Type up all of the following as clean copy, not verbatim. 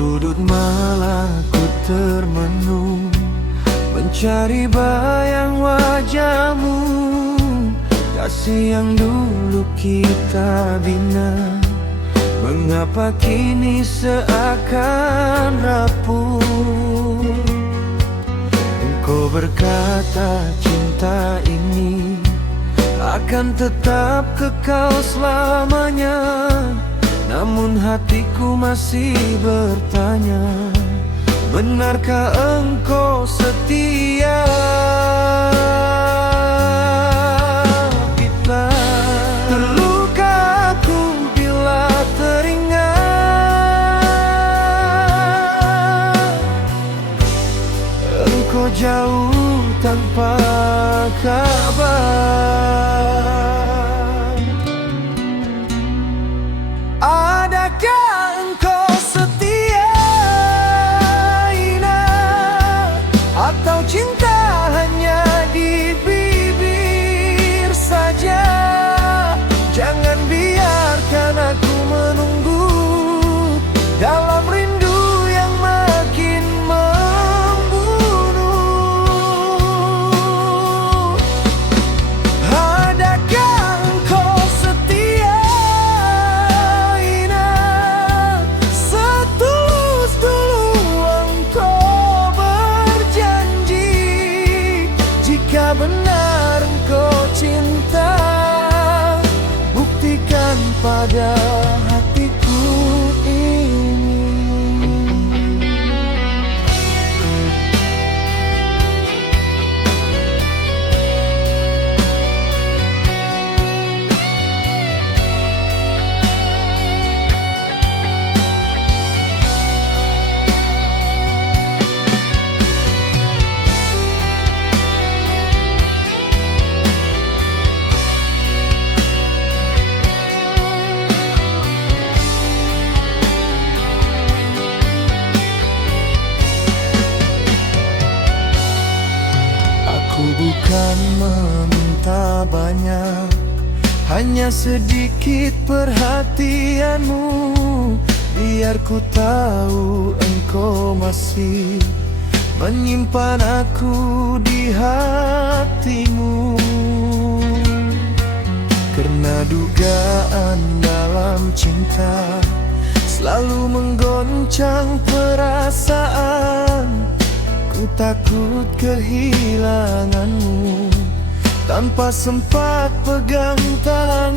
sudut malam ku termenung, mencari bayang wajahmu. Kasih yang dulu kita bina, mengapa kini seakan rapuh? Engkau berkata cinta ini akan tetap kekal selamanya, namun hatiku masih bertanya, benarkah engkau setia? Bila terluka aku, bila teringat engkau jauh tanpa kabar. Adakah engkau setia, Ina, atau cinta hanya di bibir saja? Jangan biarkan aku menunggu dalam rindu yang makin membunuh. Adakah engkau setia, Ina, setulus dulu engkau berjanji? Jika benar engkau cinta, buktikan pada hatiku ini. Aku bukan meminta banyak, hanya sedikit perhatianmu. Biar ku tahu engkau masih menyimpan aku di hatimu. Karena dugaan dalam cinta selalu menggoncang perasaan. Ku takut kehilanganmu tanpa sempat pegang tangan.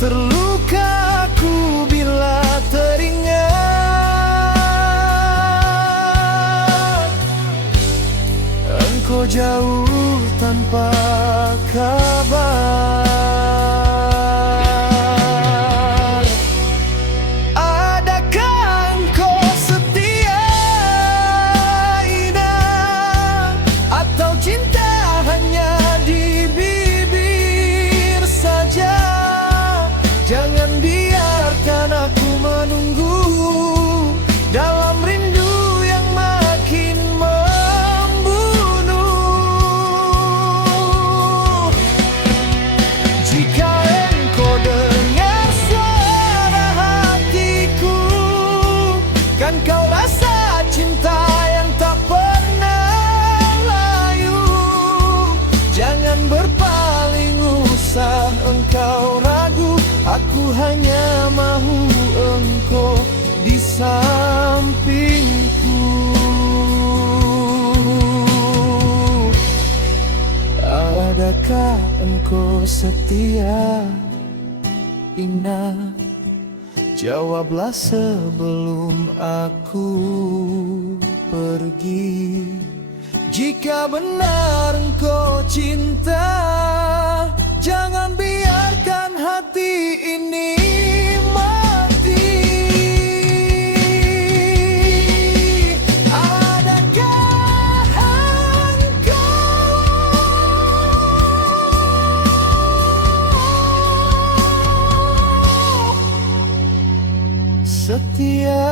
Terluka aku bila teringat engkau jauh tanpa kabar. Jangan biarkan aku menunggu dalam rindu yang makin membunuh. Jika engkau dengar suara hatiku, kan kau rasa cinta yang tak pernah layu. Jangan berpaling usah engkau ragu, aku hanya mahu engkau di sampingku. Adakah engkau setia, Ina? Jawablah sebelum aku pergi. Jika benar engkau cinta, jangan biarkan hati ini mati. Adakah engkau setia?